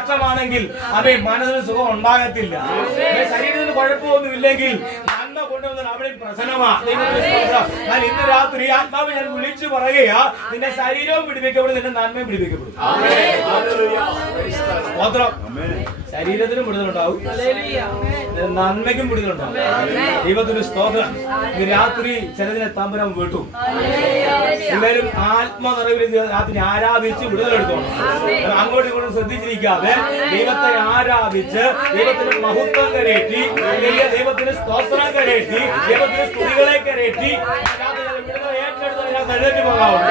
കഷ്ടമാണെങ്കിൽ അവൻ മനസ്സിന് സുഖം ഉണ്ടാകത്തില്ല. ശരീരത്തിന് കുഴപ്പമൊന്നുമില്ലെങ്കിൽ നന്മ കൊണ്ടുവന്നാൽ അവിടെ പ്രശ്നമാണ്. ഞാൻ ഇന്ന് രാത്രി ആത്മാവ് ഞാൻ വിളിച്ചു പറയുകയാ, നിന്റെ ശരീരവും പിടിപ്പിക്കപ്പെടും, നിന്റെ നന്മയും പിടിപ്പിക്കപ്പെടും. ശരീരത്തിനും വിടുതലുണ്ടാവും, നന്മയ്ക്കും വിടുതലുണ്ടാവും. ദൈവത്തിന് സ്തോത്രം. ഇന്ന് രാത്രി ചിലതിനെ തമ്പുരാൻ വിട്ടു. എല്ലാവരും ആത്മനിറവിൽ രാത്രി ആരാധിച്ച് വിടുതലെടുത്തോണം. അങ്ങോട്ടും ഇങ്ങോട്ടും ശ്രദ്ധിച്ചിരിക്കാതെ ദൈവത്തെ ആരാധിച്ച് ദൈവത്തിന് മഹത്വം കരേറ്റി, ദൈവത്തിന് സ്തോത്രം കരേറ്റി, ദൈവത്തിന് സ്തുതികളെ കരേറ്റി ഏറ്റെടുത്ത് എഴുന്നേറ്റ് പോകാവും.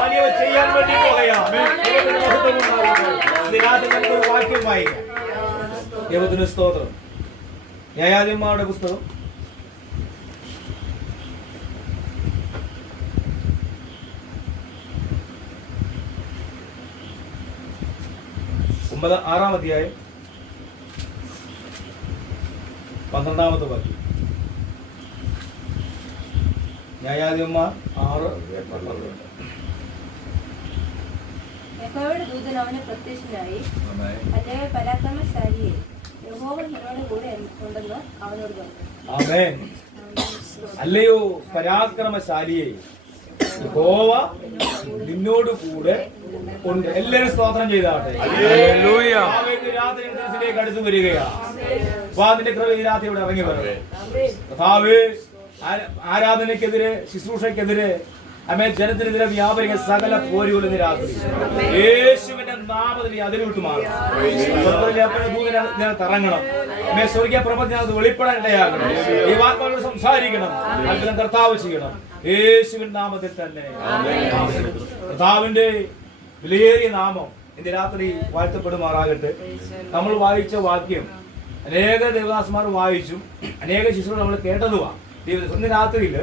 വലിയ ചെയ്യാൻ വേണ്ടി പോകയാ. വാക്യം വായിക്കാം. ദൈവത്തിന് സ്തോത്രം. ന്യായാധിപന്മാരുടെ പുസ്തകം 6-ാം അധ്യായം 12-ാമത്തെ വാക്യം. ന്യായാധിപന്മാർ 6:12. യഹോവയുടെ ദൂതൻ അവന് പ്രത്യക്ഷനായി, അല്ലേ പരാക്രമശാലിയെ, യഹോവ നിന്നോട് കൂടെ ഉണ്ടെന്ന് അവനോട് പറഞ്ഞു. ആമേൻ. അല്ലയോ പരാക്രമശാലിയെ, യഹോവ നിന്നോട് കൂടെ ഉണ്ട്. എല്ലാവരും സ്തോത്രം ചെയ്താട്ടെ. രാത്രിയിലേക്ക് അടുത്ത് വരികയാണ്. നിന്റെ കൃപ ഈ രാത്രി ഇവിടെ ഇറങ്ങി വരട്ടെ. കർത്താവേ, ആരാധനയ്ക്കെതിരെ, ശുശ്രൂഷയ്ക്കെതിരെ, അമേ ജനത്തിനെതിരെ വ്യാപരിക സകല പോരുകളും രാത്രി യേശുവിന്റെ നാമത്തിൽ അതിൽ വിട്ടു മാറും. ഇറങ്ങണം. സ്വർഗീയ പ്രപഞ്ചം വെളിപ്പെടാൻ ഇടയാകണം. ദൈവാത്മാവിനോട് സംസാരിക്കണം. അത്ഭുതം കർത്താവ് ചെയ്യണം. യേശുവിന്റെ നാമത്തിൽ തന്നെ. കർത്താവിന്റെ വിലയേറിയ നാമം ഇന്ന് രാത്രി വാഴ്ത്തപ്പെടുമാറാകട്ടെ. നമ്മൾ വായിച്ച വാക്യം അനേക ദേവദാസന്മാർ വായിച്ചു, അനേക ശിശുക്കൾ നമ്മൾ കേട്ടതുമാണ്. ഇന്ന് രാത്രിയിൽ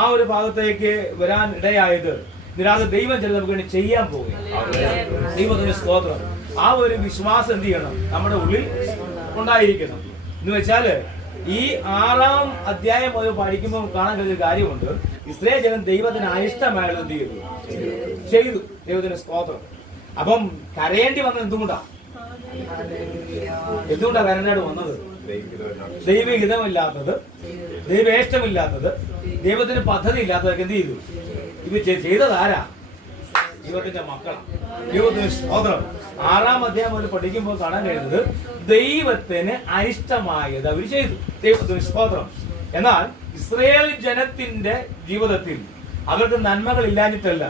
ആ ഒരു ഭാഗത്തേക്ക് വരാൻ ഇടയായത് ഇന്ന് ദൈവം ചില നമുക്ക് വേണ്ടി ചെയ്യാൻ പോവുകയാണ്. ദൈവത്തിന് സ്തോത്രം. ആ ഒരു വിശ്വാസം എന്ത് ചെയ്യണം? നമ്മുടെ ഉള്ളിൽ ഉണ്ടായിരിക്കണം. എന്ന് വെച്ചാല് ഈ 6-ാം അധ്യായം മുതൽ പഠിക്കുമ്പോൾ കാണാൻ കഴിയുന്ന കാര്യമുണ്ട്. ഇസ്രായേൽ ജനം ദൈവത്തിന് അനിഷ്ടമായത് എന്ത് ചെയ്തു? ദൈവത്തിന് സ്തോത്രം. അപ്പം കരയേണ്ടി വന്നത് എന്തുകൊണ്ടാ കരഞ്ഞാട് വന്നത്? ദൈവഹിതമില്ലാത്തത്, ദൈവേഷ്ടമില്ലാത്തത്, ദൈവത്തിന് പദ്ധതി ഇല്ലാത്തതൊക്കെ എന്ത് ചെയ്തു? ഇത് ചെയ്തതാരാ? ദൈവത്തിന്റെ മക്കളാണ്. ദൈവത്തിന് സ്തോത്രം. 6-ാം അധ്യായം മുതൽ പഠിക്കുമ്പോൾ കാണാൻ കഴിയുന്നത് ദൈവത്തിന് അനിഷ്ടമായത് അവർ ചെയ്തു. ദൈവത്തിന് സ്തോത്രം. എന്നാൽ ഇസ്രായേൽ ജനത്തിന്റെ ജീവിതത്തിൽ അവർക്ക് നന്മകൾ ഇല്ലാഞ്ഞിട്ടല്ല,